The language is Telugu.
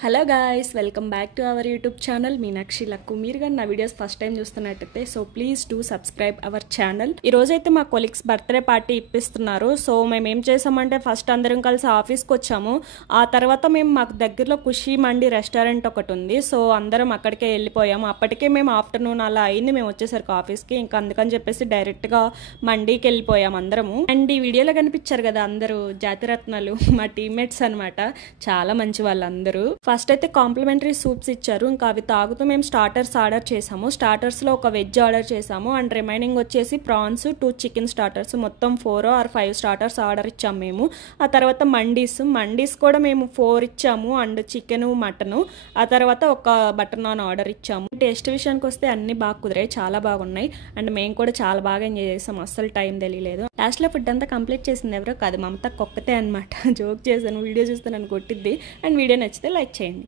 Hello guys, welcome back to our YouTube channel Meenakshi luck. మీరు కానీ నా వీడియోస్ ఫస్ట్ టైం చూస్తున్నట్టయితే so please do subscribe our channel. ఈ రోజైతే మా కొలీగ్స్ బర్త్డే పార్టీ ఇప్పిస్తున్నారు. సో మేము ఏం చేసామంటే ఫస్ట్ అందరం కలిసి ఆఫీస్కి వచ్చాము. ఆ తర్వాత మేము మాకు దగ్గరలో ఖుషీ మండి రెస్టారెంట్ ఒకటి ఉంది. సో అందరం అక్కడికే వెళ్ళిపోయాము. అప్పటికే మేము ఆఫ్టర్నూన్ అలా అయింది మేము వచ్చేసరికి ఆఫీస్కి. ఇంకా అందుకని చెప్పేసి డైరెక్ట్గా మండీకి వెళ్ళిపోయాము అందరము. అండ్ ఈ వీడియోలో కనిపించారు కదా అందరూ జాతిరత్నాలు మా టీమ్మేట్స్ అనమాట. చాలా మంచి వాళ్ళందరూ. ఫస్ట్ అయితే కాంప్లిమెంటరీ సూప్స్ ఇచ్చారు. ఇంకా అవి తాగుతూ మేము స్టార్టర్స్ ఆర్డర్ చేసాము. స్టార్టర్స్లో ఒక వెజ్ ఆర్డర్ చేసాము అండ్ రిమైనింగ్ వచ్చేసి ప్రాన్స్, 2 చికెన్ స్టార్టర్స్, మొత్తం 4 or 5 స్టార్టర్స్ ఆర్డర్ ఇచ్చాము మేము. ఆ తర్వాత మండీస్ కూడా మేము 4 ఇచ్చాము అండ్ చికెన్, మటన్. ఆ తర్వాత ఒక బటర్ నాన్ ఆర్డర్ ఇచ్చాము. టేస్ట్ విషయానికి వస్తే అన్ని బాగా కుదిరాయి, చాలా బాగున్నాయి అండ్ మేము కూడా చాలా బాగా ఎంజాయ్ చేసాము. అస్సలు టైం తెలియలేదు. లాస్ట్లో ఫుడ్ అంతా కంప్లీట్ చేసింది ఎవరో కాదు, మమత ఒక్కతే అనమాట. జోక్ చేశాను, వీడియో చూస్తే నన్ను కొట్టిద్ది. అండ్ వీడియో నచ్చితే లైక్ చేయండి.